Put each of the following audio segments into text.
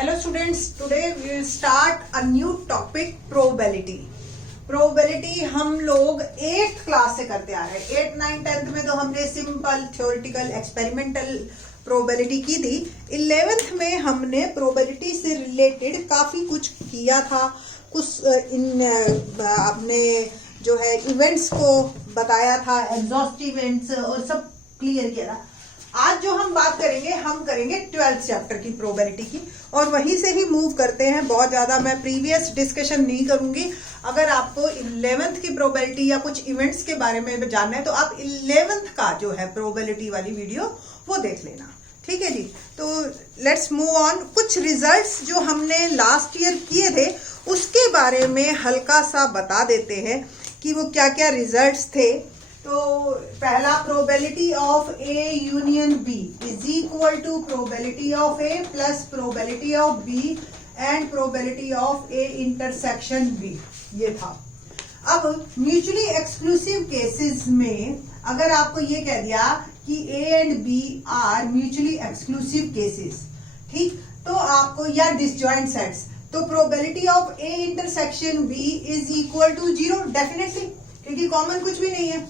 Hello students, today we will start a new topic probability. Probability हम लोग 8th class से करते आ रहे हैं। 8th 9th 10th में तो हमने सिंपल थ्योरेटिकल एक्सपेरिमेंटल प्रोबेबिलिटी की थी। 11th में हमने प्रोबेबिलिटी से रिलेटेड काफी कुछ किया था, कुछ अपने जो है इवेंट्स को बताया था, एग्जॉस्टिव इवेंट्स और सब क्लियर किया था। आज जो हम बात करेंगे, हम करेंगे 12th चैप्टर की प्रोबेबिलिटी की और वहीं से ही मूव करते हैं। बहुत ज्यादा मैं प्रीवियस डिस्कशन नहीं करूंगी। अगर आपको 11th की प्रोबेबिलिटी या कुछ इवेंट्स के बारे में जानना है तो आप 11th का जो है प्रोबेबिलिटी वाली वीडियो वो देख लेना, ठीक है जी। तो लेट्स मूव ऑन। कुछ रिजल्ट्स जो हमने लास्ट ईयर किए थे उसके बारे में हल्का सा बता देते हैं कि वो क्या क्या रिजल्ट्स थे। तो पहला, probability of A union B is equal to probability of A plus probability of B and probability of A intersection B, ये था। अब म्यूचुअली एक्सक्लूसिव केसेस में अगर आपको ये कह दिया कि A and B are mutually exclusive cases, ठीक, तो आपको, या डिसजॉइंट सेट्स, तो probability of A intersection B is equal to 0 definitely, क्योंकि कॉमन कुछ भी नहीं है।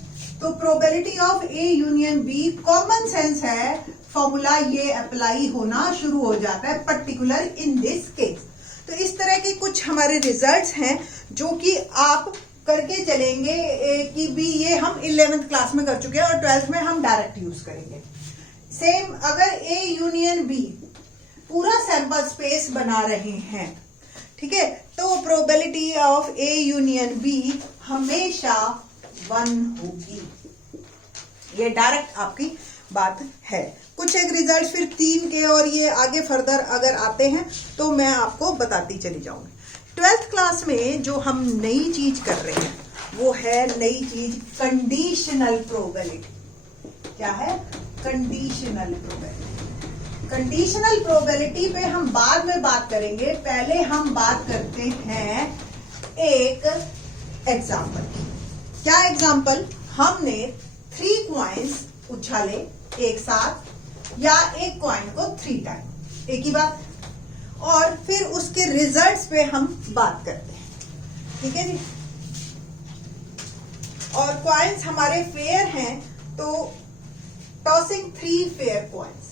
तो probability of A union B, common sense है, फॉर्मूला ये अप्लाई होना शुरू हो जाता है पर्टिकुलर इन दिस केस। तो इस तरह के कुछ हमारे रिजल्ट्स हैं जो कि आप करके चलेंगे कि भी ये हम 11th क्लास में कर चुके हैं और 12th में हम डायरेक्ट यूज करेंगे। सेम अगर ए यूनियन बी पूरा सैंपल स्पेस बना रहे हैं, ठीक है, तो probability of A union B हमेशा 1 होगी। ये डायरेक्ट आपकी बात है। कुछ एक रिजल्ट फिर 3 के और ये आगे फर्दर अगर आते हैं तो मैं आपको बताती चली जाऊंगी। 12th क्लास में जो हम नई चीज कर रहे हैं वो है नई चीज कंडीशनल प्रोबेबिलिटी। क्या है? Conditional probability. कंडीशनल प्रोबेबिलिटी पे हम बाद में बात करेंगे। पहले हम बात करते हैं एक एग्जाम्पल की। क्या एग्जाम्पल? हमने 3 कॉइन्स उछाले एक साथ या एक कॉइन को 3 टाइम, एक ही बात, और फिर उसके रिजल्ट्स पे हम बात करते हैं, ठीक है जी। और कॉइन्स हमारे फेयर हैं, तो टॉसिंग 3 फेयर कॉइन्स,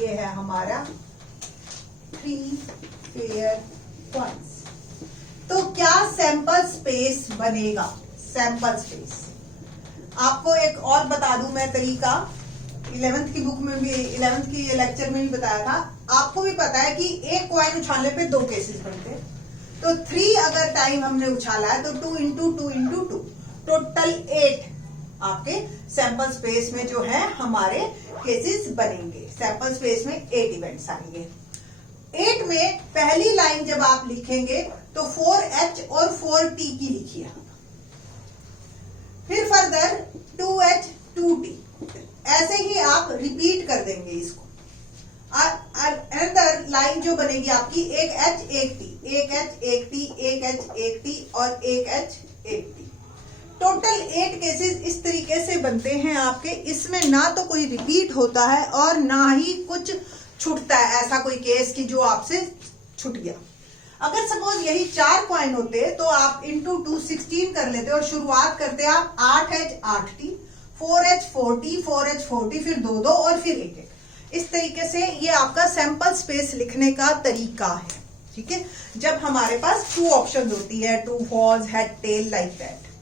ये है हमारा 3 फेयर कॉइन्स। तो क्या सैंपल स्पेस बनेगा? सैंपल स्पेस आपको एक और बता दूं मैं तरीका, 11th की बुक में भी, 11th की लेक्चर में भी बताया था। आपको भी पता है कि एक कॉइन उछालने पे 2 केसेस बनते हैं। तो 3 अगर टाइम हमने उछाला है तो 2 इंटू 2 इंटू 2, टोटल 8 आपके सैंपल स्पेस में जो है हमारे केसेस बनेंगे। सैंपल स्पेस में 8 इवेंट्स आएंगे। 8 में पहली लाइन जब आप लिखेंगे तो 4H और 4T की लिखिए, फिर फर्दर 2H 2T, ऐसे ही आप रिपीट कर देंगे इसको। अनदर लाइन जो बनेगी आपकी, एक H एक T, एक H एक T, एक H एक T और एक H एक T। टोटल 8 केसेस इस तरीके से बनते हैं आपके। इसमें ना तो कोई रिपीट होता है और ना ही कुछ छूटता है, ऐसा कोई केस कि जो आपसे छूट गया। अगर सपोज यही 4 कॉइन होते तो आप इंटू 2 16 कर लेते और शुरुआत करते आप 8H 8T, 4H 4T, 4H 4T, फिर 2 2 और फिर 1 1। इस तरीके से ये आपका सैंपल स्पेस लिखने का तरीका है, ठीक है। जब हमारे पास 2 ऑप्शन होती है, true false, head tail, like that,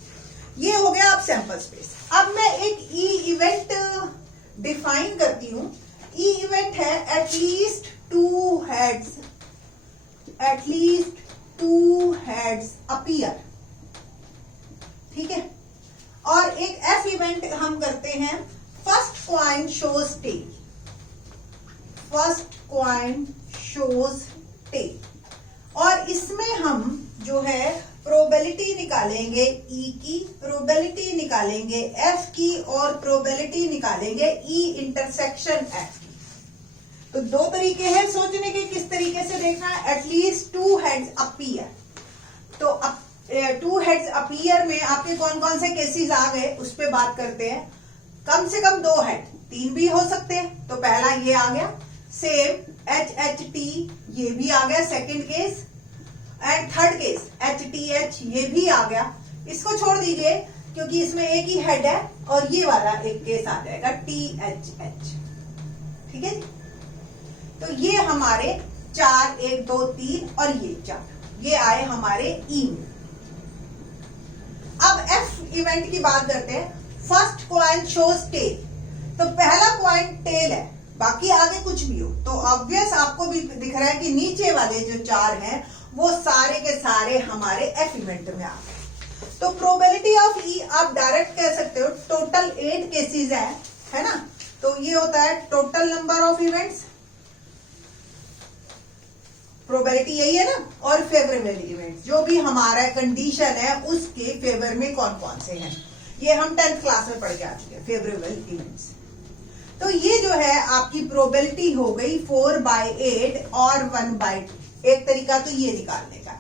ये हो गया आप सैंपल स्पेस। अब मैं एक ई इवेंट डिफाइन करती हूं। ई इवेंट है at least 2 heads, at least 2 heads appear, ठीक है। और एक एफ इवेंट हम करते हैं, first coin shows tail, first coin shows tail. और इसमें हम जो है प्रोबेबिलिटी निकालेंगे ई की, प्रोबेबिलिटी निकालेंगे एफ की और प्रोबेबिलिटी निकालेंगे ई इंटरसेक्शन एफ की। तो 2 तरीके हैं सोचने के, किस तरीके से देखना है। एटलीस्ट 2 हेड्स अपीयर, तो 2 हेड्स अपीयर में आपके कौन कौन से केसेस आ गए उस पर बात करते हैं। कम से कम 2 हेड, 3 भी हो सकते हैं, तो पहला ये आ गया। सेम HHT ये भी आ गया second case, and third case HTH ये भी आ गया। इसको छोड़ दीजिए क्योंकि इसमें एक ही हेड है, और ये वाला एक केस आ जाएगा THH। ठीक है, तो ये हमारे 4, 1 2 3 और ये 4 ये आए हमारे ई में। अब F इवेंट की बात करते हैं। फर्स्ट कॉइन शोज टेल, तो पहला कॉइन टेल है, बाकी आगे कुछ भी हो तो ऑब्वियस आपको भी दिख रहा है कि नीचे वाले जो 4 हैं वो सारे के सारे हमारे F इवेंट में आ गए। तो प्रोबेबिलिटी ऑफ ई आप डायरेक्ट कह सकते हो टोटल 8 केसेस है ना, तो ये होता है total number of events, probability यही है ना, और फेवरेबल इवेंट्स जो भी हमारा कंडीशन है उसके फेवर में कौन कौन से हैं, ये हम 10th क्लास में पढ़ के आ चुके हैं फेवरेबल इवेंट्स। तो ये जो है आपकी प्रोबेबिलिटी हो गई 4/8 और 1/2। एक तरीका तो ये निकालने का,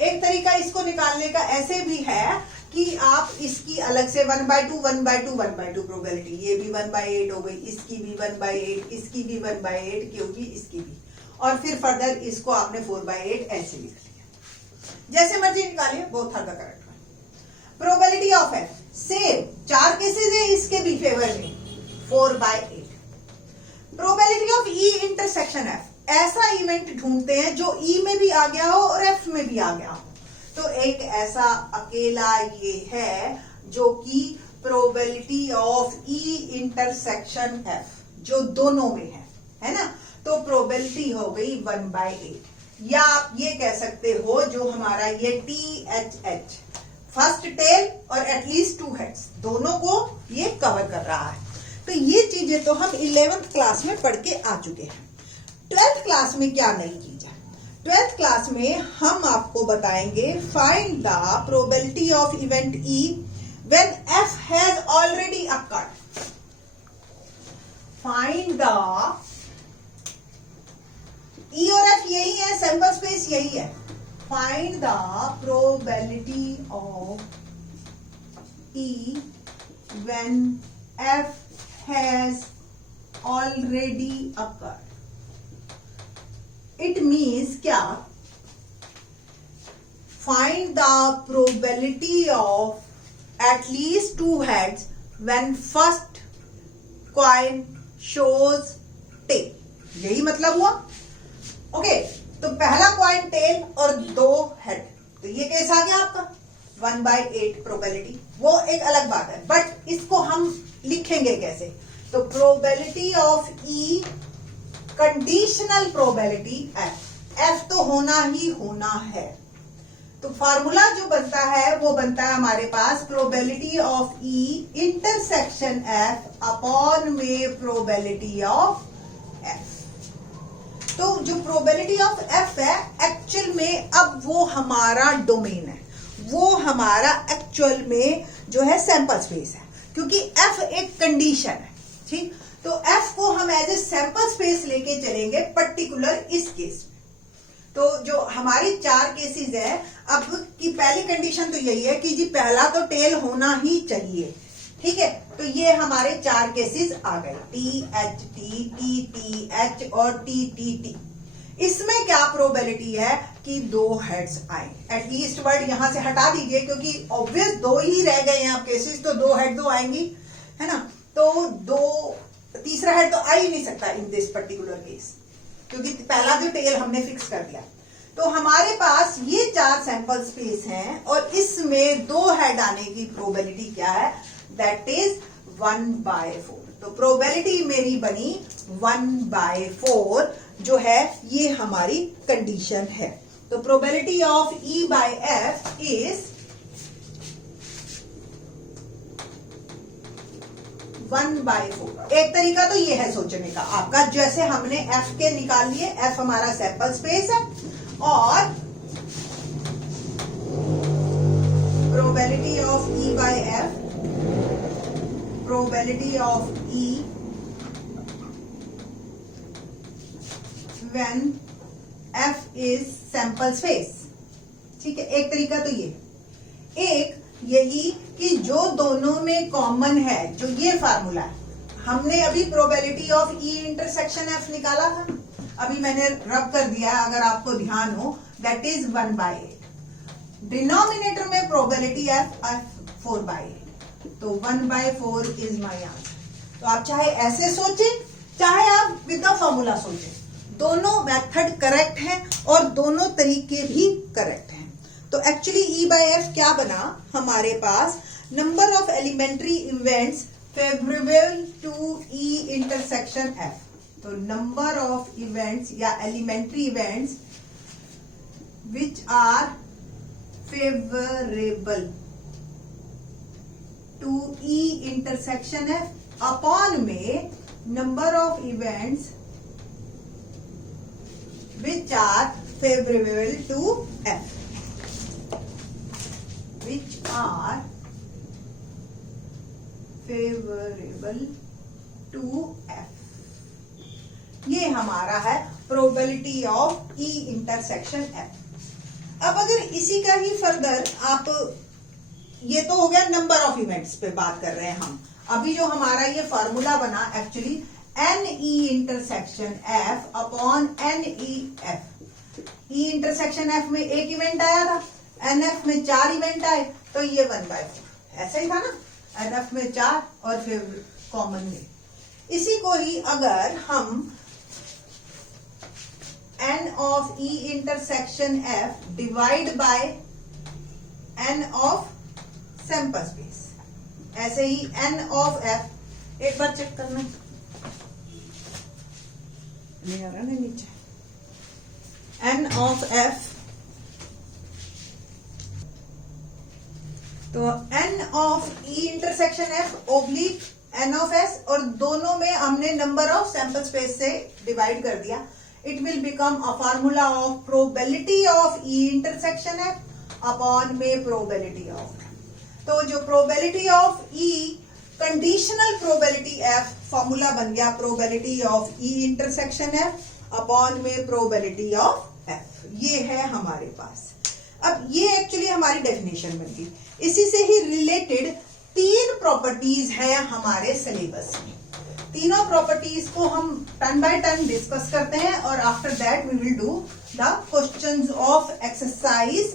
एक तरीका इसको निकालने का ऐसे भी है कि आप इसकी अलग से 1/2 1/2 1/2 प्रोबेबिलिटी, ये भी 1/8 हो गई, इसकी भी 1/8, इसकी भी 1/8 क्योंकि इसकी भी, और फिर फर्दर इसको आपने 4/8 ऐसे लिख लिया, जैसे मर्जी निकालिए, both are the correct one. Probability of F same 4 cases है इसके भी फेवर में 4/8। Probability of E intersection F, ऐसा इवेंट ढूंढते हैं जो E में भी आ गया हो और F में भी आ गया हो। तो एक ऐसा अकेला ये है जो कि probability of E intersection F जो दोनों में है ना, तो प्रोबेबिलिटी हो गई 1/8। या आप ये कह सकते हो जो हमारा ये THH फर्स्ट टेल और एटलीस्ट 2 हेड्स दोनों को ये कवर कर रहा है। तो ये चीजें तो हम 11th क्लास में पढ़ के आ चुके हैं। 12th क्लास में क्या नई चीज है? 12th क्लास में हम आपको बताएंगे find the probability of event E when F has already occurred. Find the E और F यही है, सैंपल स्पेस यही है। Find the probability of E when F has already occurred. It means क्या? Find the probability of at least 2 heads when first coin shows tail. यही मतलब हुआ। Okay, तो पहला कॉइन टेल और 2 हेड, तो ये केस आ गया आपका 1/8 प्रोबेबिलिटी, वो एक अलग बात है, बट इसको हम लिखेंगे कैसे? तो probability of E conditional probability F तो होना ही होना है। तो फार्मूला जो बनता है वो बनता है हमारे पास probability of E intersection F upon में प्रोबेबिलिटी ऑफ F। तो जो प्रोबेबिलिटी ऑफ F है एक्चुअल में अब वो हमारा डोमेन है, वो हमारा एक्चुअल में जो है सैंपल स्पेस है, क्योंकि F एक कंडीशन है। ठीक, तो F को हम एज ए सैंपल स्पेस लेके चलेंगे पर्टिकुलर इस केस में। तो जो हमारी 4 केसेस है, अब की पहली कंडीशन तो यही है कि जी पहला तो टेल होना ही चाहिए। ठीक है, तो ये हमारे 4 केसेस आ गए, THT, TTH और TTT। इसमें क्या प्रोबेबिलिटी है कि 2 हेड्स आए। एटलीस्ट वर्ड यहां से हटा दीजिए क्योंकि ऑब्वियस 2 ही रह गए हैं आप केसेस, तो 2 हेड तो आएंगी, है ना। तो तीसरा हेड तो आ ही नहीं सकता इन दिस पर्टिकुलर केस, क्योंकि पहला जो टेल हमने फिक्स कर दिया। तो हमारे पास ये 4 सैंपल स्पेस हैं और इसमें 2 हेड आने की प्रोबेबिलिटी क्या है? That is 1/4। तो प्रोबेबिलिटी मेरी बनी 1/4 जो है, ये हमारी कंडीशन है। तो probability of E by F is 1/4। एक तरीका तो ये है सोचने का आपका, जैसे हमने F के निकाल लिए, F हमारा सैंपल स्पेस है और probability of E by F, probability of E when F is sample space। ठीक है, एक तरीका तो ये, एक यही कि जो दोनों में कॉमन है, जो ये फार्मूला है, हमने अभी probability of E intersection F निकाला था, अभी मैंने रब कर दिया है अगर आपको ध्यान हो, दैट इज 1/8। डिनोमिनेटर में प्रोबेबिलिटी एफ 4/8, तो 1/4 इज माई आंसर। तो आप चाहे ऐसे सोचें चाहे आप विद द फॉर्मूला सोचें, दोनों मेथड करेक्ट हैं और दोनों तरीके भी करेक्ट हैं। तो एक्चुअली ई बाय एफ क्या बना हमारे पास, number of elementary events favourable to E intersection F. तो नंबर ऑफ इवेंट्स या elementary events which are favourable to E intersection F upon में number of events which are favorable to F, which are favorable to F। ये हमारा है probability of E intersection F। अब अगर इसी का ही further आप, ये तो हो गया नंबर ऑफ इवेंट्स पे बात कर रहे हैं हम, अभी जो हमारा ये फॉर्मूला बना actually n E intersection F upon n E F. E intersection F में एक इवेंट आया था, एन एफ में 4 इवेंट आए, तो ये 1/4 ऐसा ही था ना, एन एफ में 4 और फिर कॉमन में। इसी को ही अगर हम n of E intersection F divide by n of sample space, ऐसे ही एन ऑफ एफ, एक बार चेक करना, नहीं आ रहा ना नीचे, एन ऑफ एफ, तो n of E intersection F oblique n of S, और दोनों में हमने नंबर ऑफ सैंपल स्पेस से डिवाइड कर दिया, it will become a formula of probability of E intersection F upon में प्रोबेबिलिटी ऑफ। तो जो probability of E conditional probability F formula बन गया probability of E intersection F upon में probability of F, ये है हमारे पास। अब ये एक्चुअली हमारी डेफिनेशन बन गई। इसी से ही रिलेटेड 3 प्रॉपर्टीज हैं हमारे सिलेबस में, तीनों प्रॉपर्टीज को हम टर्न बाय टर्न डिस्कस करते हैं और after that we will do the questions of exercise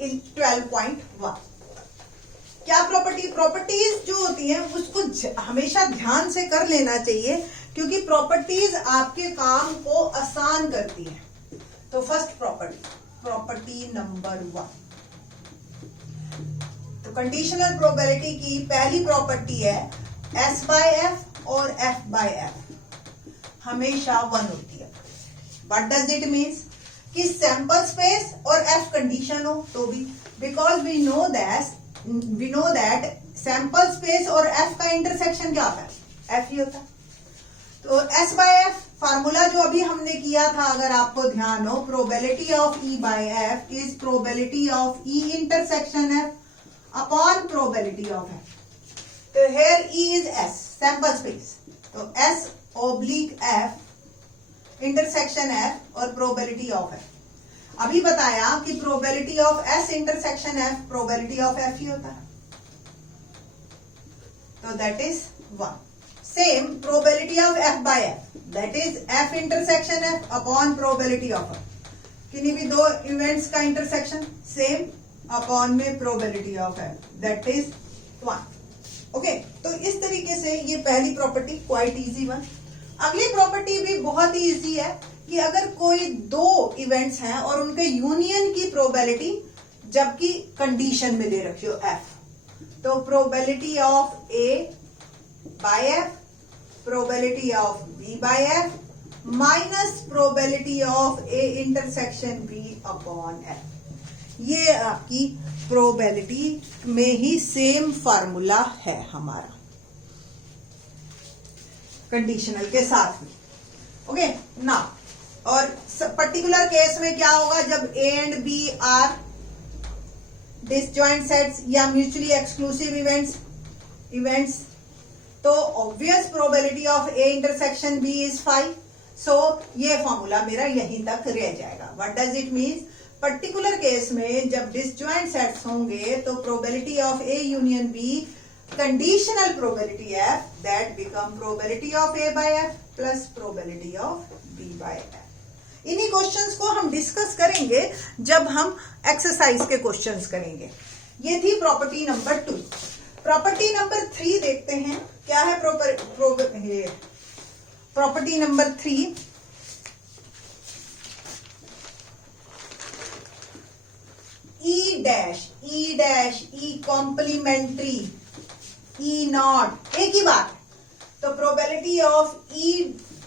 in 12.1। क्या प्रॉपर्टीज जो होती हैं उसको हमेशा ध्यान से कर लेना चाहिए, क्योंकि प्रॉपर्टीज आपके काम को आसान करती हैं। तो फर्स्ट प्रॉपर्टी नंबर 1, तो कंडीशनल प्रोबेबिलिटी की पहली प्रॉपर्टी है S बाय F और F बाय F हमेशा 1 होती है। व्हाट डज इट मीन्स कि सैंपल स्पेस और F कंडीशन हो तो भी, because we know that sample space और F का इंटरसेक्शन क्या होता है, F ही होता है। तो S बाय F फार्मूला जो अभी हमने किया था, अगर आपको ध्यान हो, probability of E by F is probability of E intersection F upon probability of F। तो here E is S sample space, तो S oblique F intersection F और प्रोबेबिलिटी ऑफ F। अभी बताया कि probability of S intersection F probability of F ही होता है, तो that is 1। Same probability of F by F, that is F intersection F upon probability of F। किन्हीं भी 2 इवेंट्स का इंटरसेक्शन सेम अपॉन में probability of F, that is 1। Okay, तो इस तरीके से ये पहली प्रॉपर्टी क्वाइट इजी वन। अगली प्रॉपर्टी भी बहुत ही इजी है कि अगर कोई 2 इवेंट्स हैं और उनके यूनियन की प्रोबेबिलिटी जबकि कंडीशन में दे रखी हो F, तो probability of A by F, probability of B by F minus probability of A intersection B upon F। ये आपकी प्रोबेबिलिटी में ही सेम फार्मूला है हमारा कंडीशनल के साथ में। ओके ना, और पर्टिकुलर केस में क्या होगा, जब A and B are disjoint sets या म्यूचुअली एक्सक्लूसिव इवेंट्स, तो obvious probability of A intersection B is 5। So ये फॉर्मूला मेरा यहीं तक रह जाएगा। What does it means, particular case में जब डिसजॉइंट सेट्स होंगे तो probability of A union B conditional probability f, that become probability of a by f plus probability of b by f. इन्हीं क्वेश्चंस को हम डिस्कस करेंगे जब हम एक्सरसाइज के क्वेश्चंस करेंगे। ये थी प्रॉपर्टी नंबर 2। प्रॉपर्टी नंबर 3 देखते हैं क्या है। Property number 3, E dash E complementary E not, एक ही बात। तो probability of E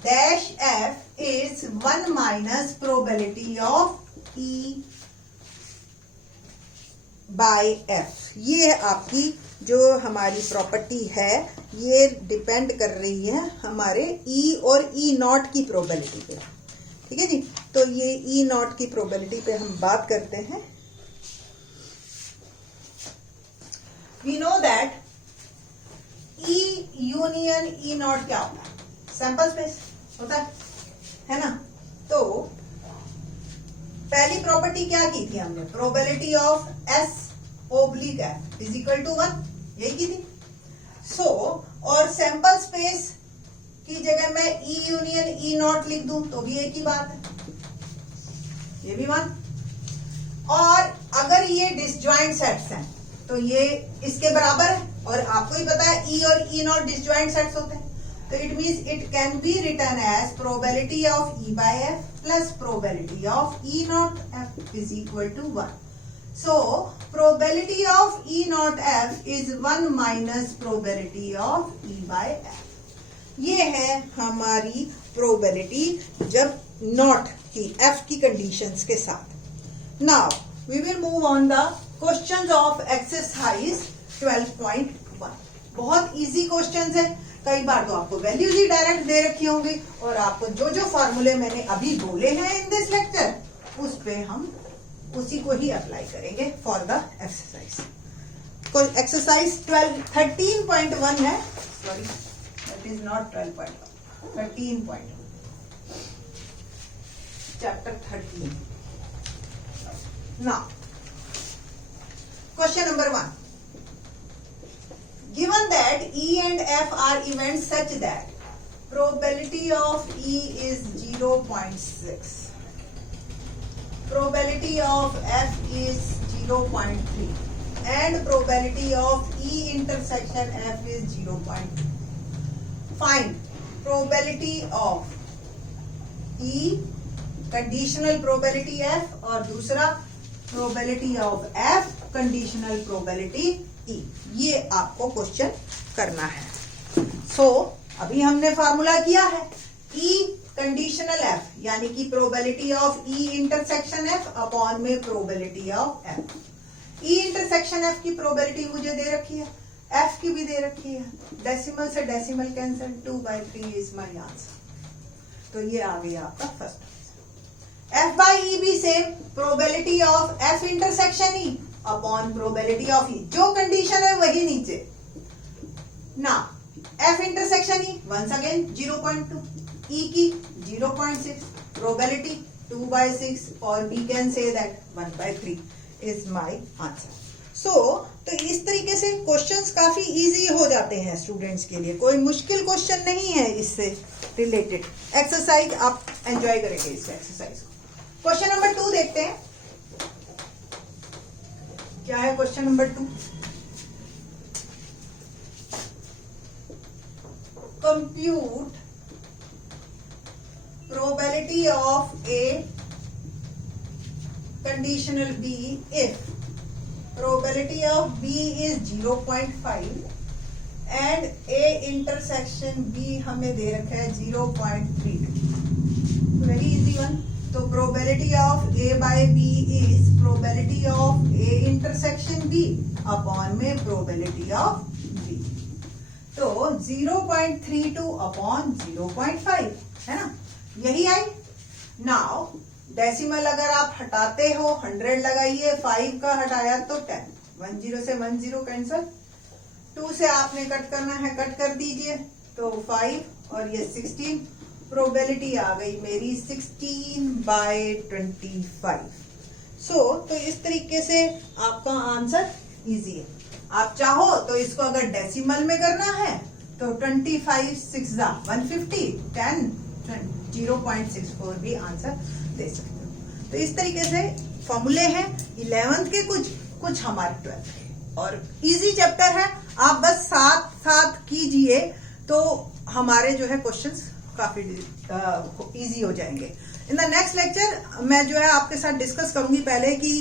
dash F is 1 minus probability of E by F। ये आपकी जो हमारी प्रॉपर्टी है ये डिपेंड कर रही है हमारे E और E नॉट की प्रोबेबिलिटी पे। ठीक है जी, तो ये E नॉट की प्रोबेबिलिटी पे हम बात करते हैं। We know that E union E not क्या होता है? सैंपल स्पेस होता है ना। तो पहली प्रॉपर्टी क्या की थी हमने? Probability of S oblique F is equal to 1, यही की थी। सो और सैंपल स्पेस की जगह मैं E यूनियन E नॉट लिख दूं तो भी एक ही बात है, ये भी 1। और अगर ये डिसजॉइंट सेट्स हैं तो ये इसके बराबर है, और आपको ही पता है E और E नॉट डिसजॉइंट सेट्स होते हैं। तो it means it can be written as probability of E by F plus probability of E not F is equal to 1। So probability of E not F is 1 minus probability of E by F। ये है हमारी probability जब not की F की conditions के साथ। Now we will move on the questions of exercise 12.1। बहुत easy questions है। कई बार तो आपको वैल्यूज ही डायरेक्ट दे रखी होंगी और आपको जो जो फॉर्मूले मैंने अभी बोले हैं इन दिस लेक्चर उस पे हम उसी को ही अप्लाई करेंगे फॉर द एक्सरसाइज। एक्सरसाइज 13.1 है, sorry that is not 12.1, 13.1, chapter 13। Now question number 1, given that E and F are events such that probability of E is 0.6, probability of F is 0.3 and probability of E intersection F is 0.2, find probability of E conditional probability F और दूसरा probability of F conditional probability E। ये आपको question करना है। सो अभी हमने formula किया है E कंडीशनल F यानी कि probability of E intersection F upon में probability of F। E intersection F की प्रोबेबिलिटी मुझे दे रखी है, F की भी दे रखी है। डेसिमल से decimal cancel, 2/3 is my answer. तो ये आ गया आपका फर्स्ट। F by E भी same, probability of F intersection E upon probability of E, जो कंडीशन है वही नीचे ना। F intersection E once again 0.2, E की 0.6, प्रोबेबिलिटी 2/6 और we can say that 1/3 is my answer। सो तो इस तरीके से क्वेश्चंस काफी इजी हो जाते हैं स्टूडेंट्स के लिए, कोई मुश्किल क्वेश्चन नहीं है इससे रिलेटेड। एक्सरसाइज आप एंजॉय करेंगे इस एक्सरसाइज को। क्वेश्चन नंबर 2 देखते हैं क्या है। Question number 2, compute probability of A conditional B if probability of B is 0.5 and A intersection B हमें दे रखा है 0.3। Very easy one. तो probability of A by B is probability of A intersection B upon में probability of B। तो 0.32 upon 0.5 है ना, यही आई। Now decimal अगर आप हटाते हो 100 लगाइए, 5 का हटाया तो 10, 10 से 10 कैंसिल, 2 से आपने कट करना है, कट कर दीजिए तो 5 और ये 16, प्रोबेबिलिटी आ गई मेरी 16/25। सो तो इस तरीके से आपका आंसर इजी है। आप चाहो तो इसको अगर डेसिमल में करना है तो 25 6 150 10 0.64 भी आंसर दे सकते हो। तो इस तरीके से फॉर्मूले हैं 11th के, कुछ हमारे 12th के, और इजी चैप्टर है। आप बस साथ साथ कीजिए तो हमारे जो है क्वेश्चंस काफी इजी हो जाएंगे। इन द नेक्स्ट लेक्चर मैं जो है आपके साथ डिस्कस करूंगी पहले कि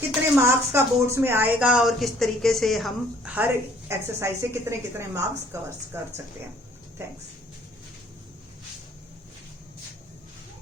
कितने मार्क्स का बोर्ड्स में आएगा और किस तरीके से हम हर एक्सरसाइज से कितने कितने मार्क्स कवर कर सकते हैं। थैंक्स।